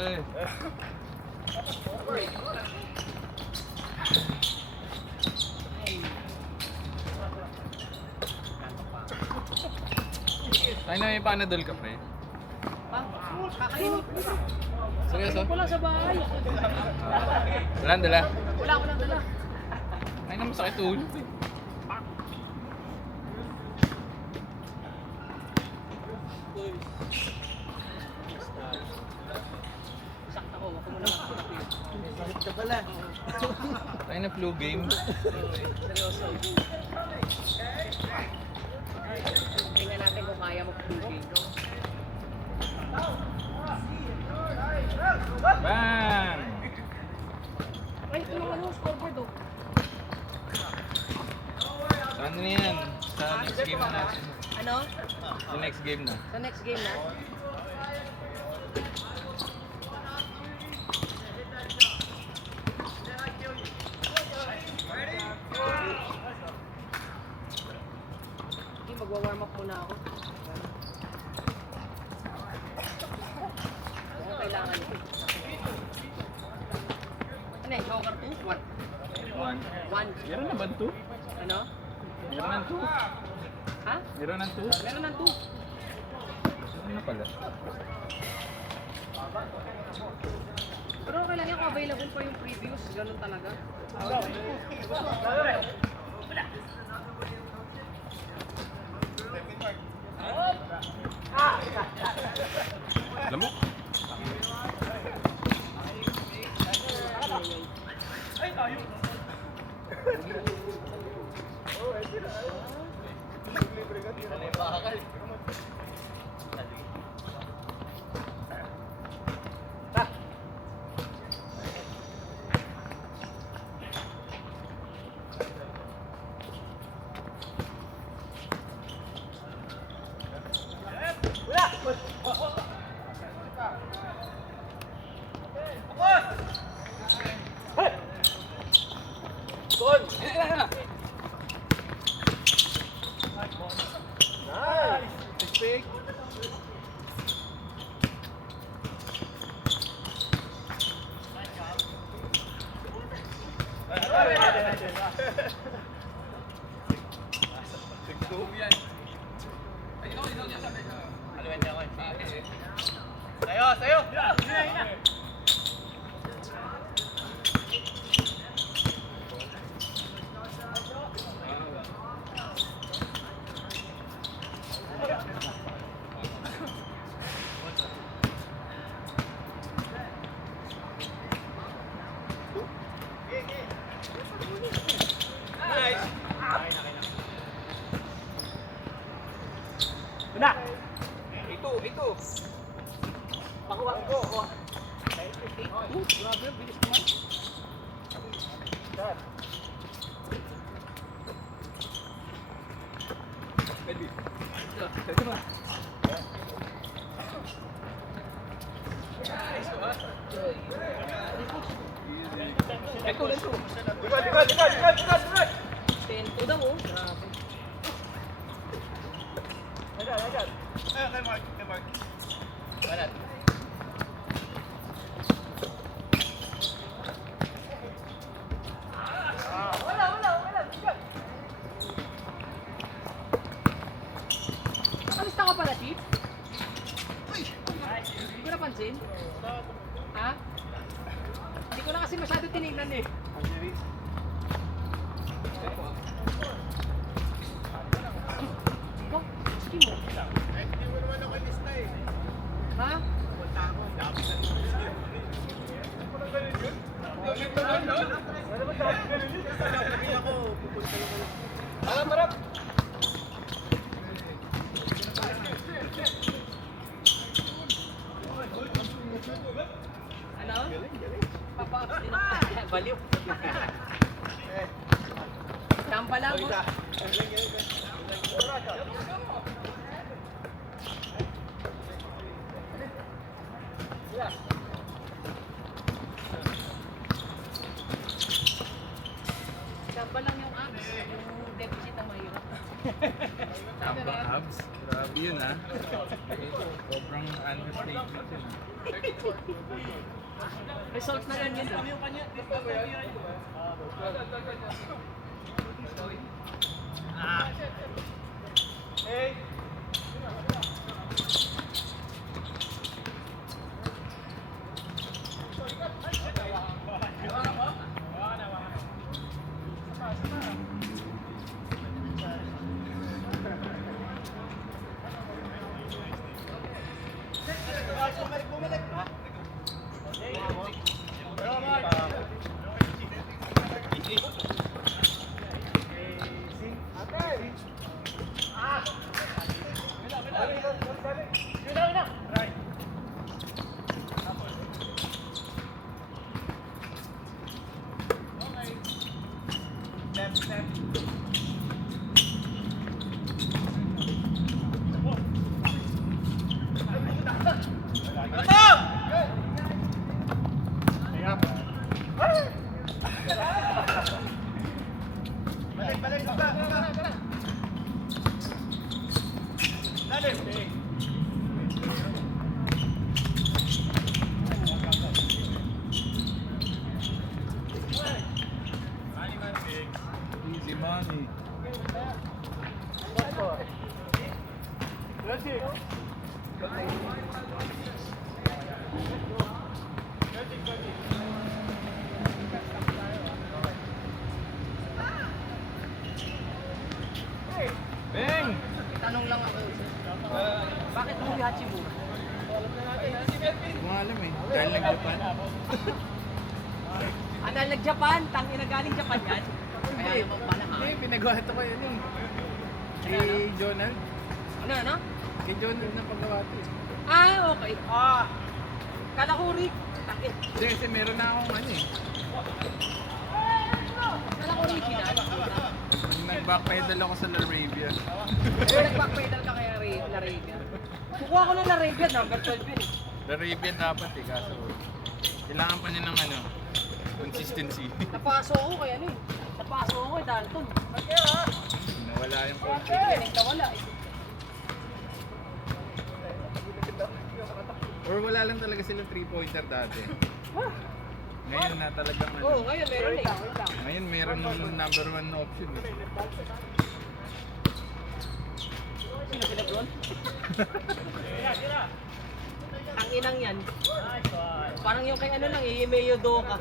pre. Tayo na may panadol ka, pre. Kakainin. Seryoso? Wala sa bahay. Wala ang dala. Wala ko lang dala. Ay naman sakit ulo. Sakta ko, wag mo naman kapatid. Sakit ka pala. Tayo na flu game. Seryoso. Tingnan natin kung kaya mag-plugin. Bang! Ay, ito yung ano, scoreboard oh. So, ano na yan? Sa next game na natin. Ano? Sa next game na. Sa next game na? Okay, magwa-warm up muna ako. Ano kailangan ito? Ano eh, joker 2? 1. 1. Meron na ba 2? Ano? Meron ng 2. Ha? Meron ng 2? Meron ng 2. Meron na pala. Pero okay lang yung available pa yung previews. Ganun talaga. Alam mo? Tento daw oh. Grabe. Alista ka pala, Chief? Hindi ko napansin. Ha? Hindi ko na kasi masyado tinignan eh. Ikaw? Sige mo. Ha? Ano? Papa-ups din ako. Baliw. Tamba lang mo. Tamba lang yung abs. Yung deficit ang mahirap. Abang abs. Grabe yun ha. Sobrang understatement yun. Result na yan yun. Easy money. Beng! Tanong lang ako. Bakit huli Hachimura? Hindi ko nga alam eh. Dahil nag-Japan. Dahil nag-Japan, tangina galing Japan yan. Kaya naman pala ha. Hindi, pinagawa ko yun eh. Kay Jonald. Ano? Kay Jonald na paggawa ito eh. Ah, okay. Kala ko Rick. Tangin. Hindi, kasi meron na akong ano eh. Kala ko Ricky na. Nag-backpedal ako sa Laravia. Nag-backpedal ka kaya Laravia. Kukuha ko ng Laravia, number 12 yun eh. Laravia dapat eh, kaso kailangan pa niya ng ano, consistency. Napaso ako kaya ano eh. Napaso ako kay Dalton. Nawala yung konti. Piling ka wala eh. Or wala lang talaga silang 3-pointer dati. Ngayon na talagang ano. Oo, ngayon meron eh. Ngayon meron ng number 1 option eh. Sino pinag-roll? Ang inang yan. Parang yung kay ano lang, Yemeo Doka.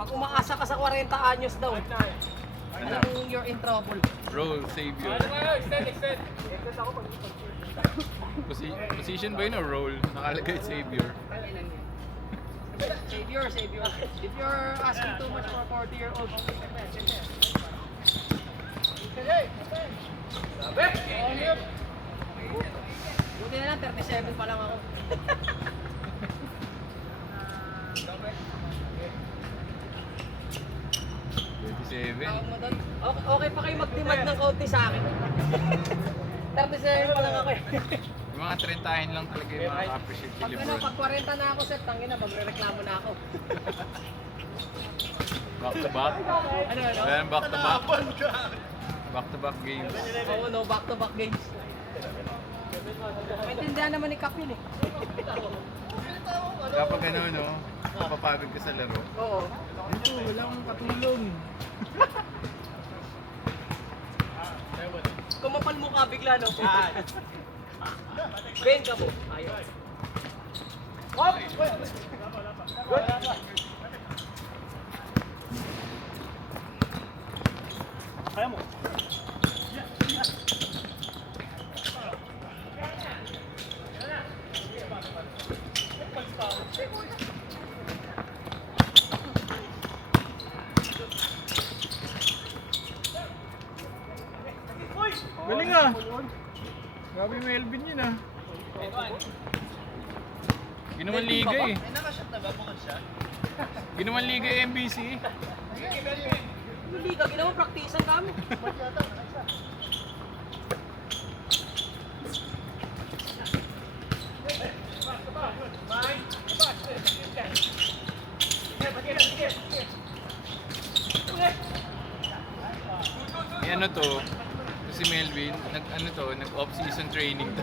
Pag umaasa ka sa 40 anyos daw, alam mo you're in trouble. Roll, savior. Position ba yun o roll? Nakalagay savior. Ang inang yan. Savior. If you're asking too much for a 40-year-old, buti na lang, 37 pa lang ako. 27. Tawag mo doon. Okay pa kayo mag-demand ng kaunti sa akin. 37 pa lang ako eh. Yung mga 30 lang talaga yung mga appreciate Pag ni ano, LeBron. pag 40 na ako, sir, tangina, magre-reklamo na ako. Back to back. Ano? Then back to back. Back to back games. Oo, no, back-to-back games. Maintindihan naman ni Cap yun eh. Kapag ano, no, papapagod ka sa laro. Oo. Ito, wala akong katulong. Kumapal mo ka bigla, no? Benta mo. Ayos. Kaya mo. Galing ah! Grabe yung Melvin yun ah. Ginawan liga eh. Ginawan liga yung MBC. Hindi ka, ginawa praktisan kami. Eh ano to? Si Melvin. nag-off-season training to.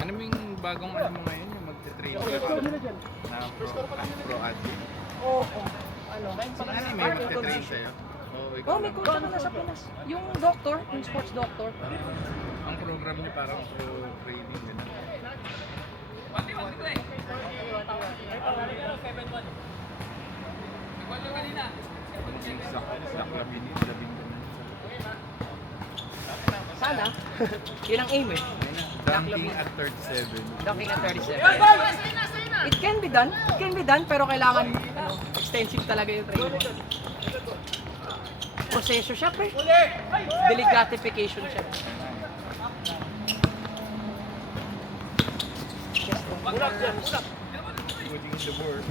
Ano mo yung bagong ano mo ngayon, yung magte-train ka na pro athlete? Oo. Ano? Ano may magte-train sa'yo? Oo, ikaw Oh, may lang. coach ako nasa Pinas. Yung doctor, yung sports doctor. Ang program niya parang pro training gano'n. Labing ganun. Sana. Yun ang aim eh. Dunking at 37. Dunking at 37. It can be done. It can be done, pero kailangan extensive talaga yung training. Proseso siya, pre. Delayed gratification siya. Putting in the board.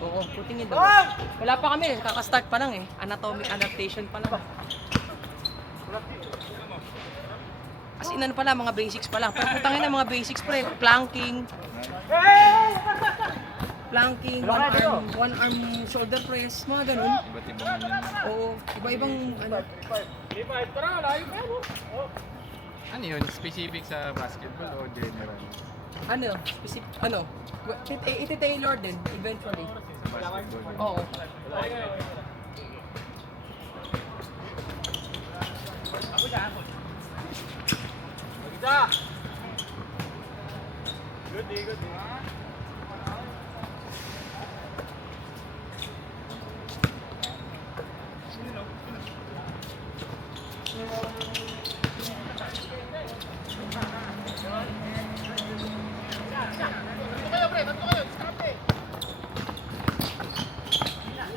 Oo, putting in the work. Wala pa kami, kakastart pa lang eh. Anatomic adaptation pa lang. As in ano pala, mga basics pa lang. Pero putangin na mga basics pre, planking. Planking, one arm shoulder press, mga ganun. Iba't ibang yun. Oo, iba-ibang ano. Ano yun? Specific sa basketball o general? Ano, specific, ano, iti-tailor din, eventually. Sa basketball. Oo.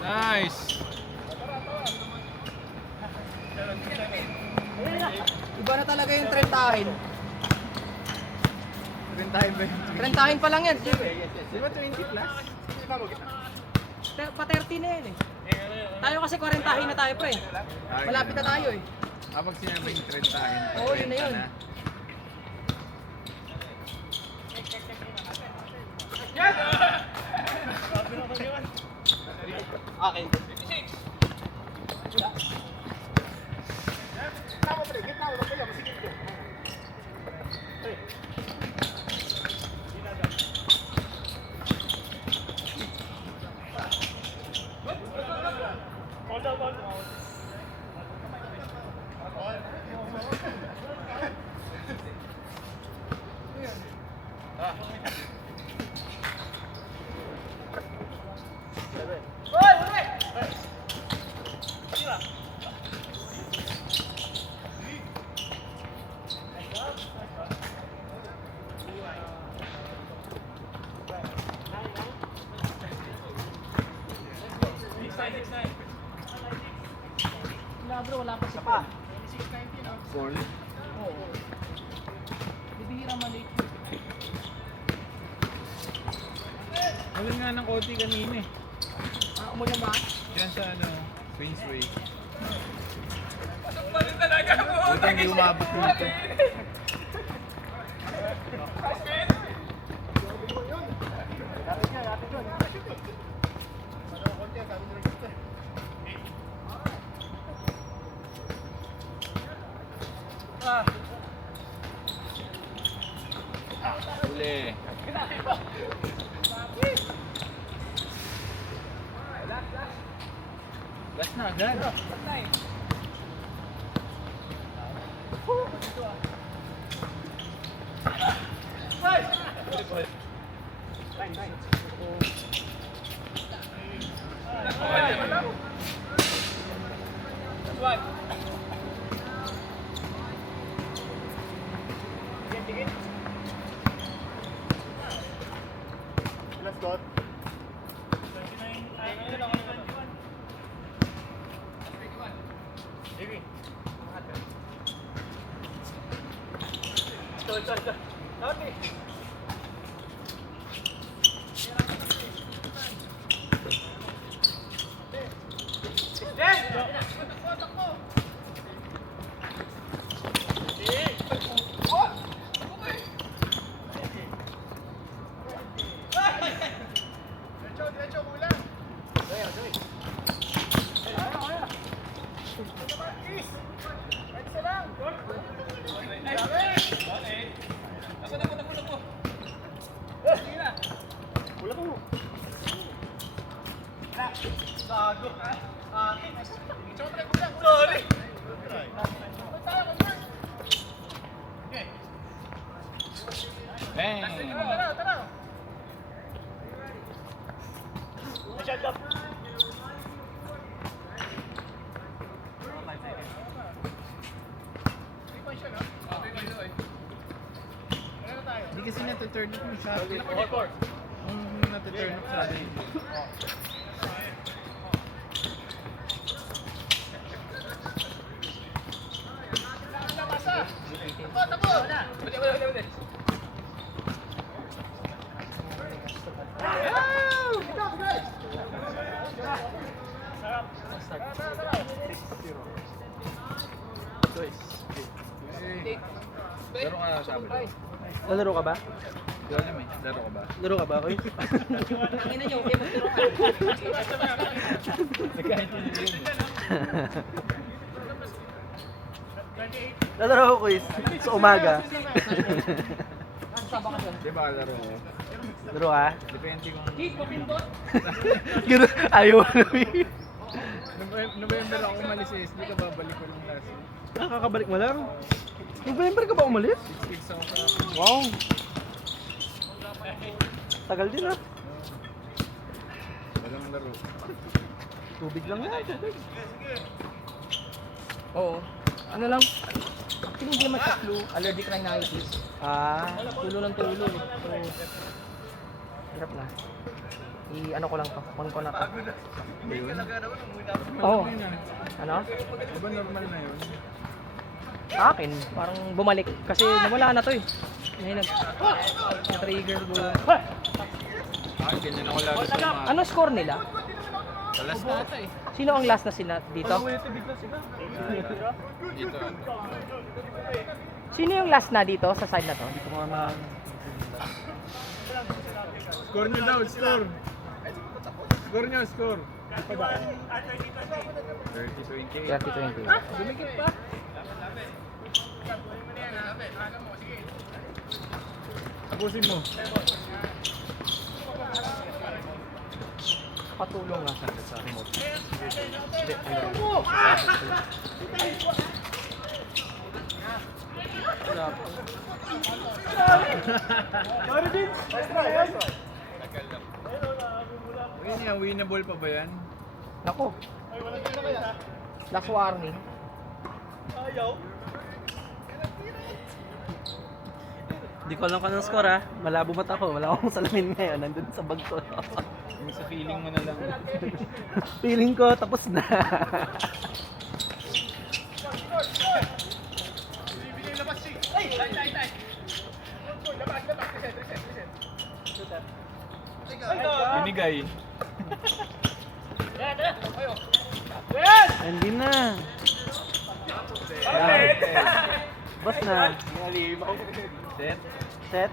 Nice! Iba na talaga yung trentahin. Rentahin ba yun? Trentahin pa lang yan. Di ba 20 plus? Pa 30 na yan eh. Tayo kasi 40 na tayo pa eh. Malapit na tayo eh. Kapag sinabi yung rentahin, Oo, yun na yun. Okay. Wala bro, wala pa si Paul. Paul? Oo. Bibihira maliit. Wala nga ng konti kanina eh. Umulan ba? Diyan sa ano, Queensway. Buti hindi umabot dito. Uli. Last na agad. Let's go. Ito. Bang! Hindi kasi natiturn up yung shot. Natiturn up sa atin. Laro ka sabi ko. Lalaro ka ba? Hindi ko alam eh. Laro ka ba? Laro ka ba? Oy. Ang ina nyo, okay, magturuan. Nagkahintindi yun. Lalaro ko quiz. Sa umaga. Nasa ba ka dyan? Di ba laro ko? Laro ka? Depende kung... Hit, papindot. Gano'n. Ayaw mo. November ako umalis eh. Hindi ka babalik ko nung last week. Kakabalik mo lang. November ka ba umalis? 6 weeks ako sa... Wow. Tagal din ah. Walang laro. Tubig lang yan. Tubig. Oo. Ano lang? Actually, hindi naman sa flu. Allergic rhinitis. Ah. Tulo ng tulo. So, hirap na. I-ano ko lang to. On ko na to. Ba yun? Oo. Normal na yun. Ano? Diba normal na yun? Sa akin, parang bumalik. Kasi nawala na to eh. May nag-trigger ko. Ah, ganyan ako lalo sa mga... Ano score nila? Talas na ata eh. Sino ang last na sila dito? Dito. Sino yung last na dito sa side na to? Ito mga mga... Score nyo daw, score! Score nyo, score! 30-28. 30-20. Dumikit pa. Tapusin mo. Patulong nga sa remote. Hindi, ano? Wala po. Ayun yan, winnable pa ba yan? Nako. Last warning. Hindi ko alam kung anong score ah. Malabo mata ko. Wala akong salamin ngayon. Nandun sa bag ko. Yung sa feeling mo na lang. Feeling ko tapos na. Binigay. Hindi na. Bas na. Set. Set.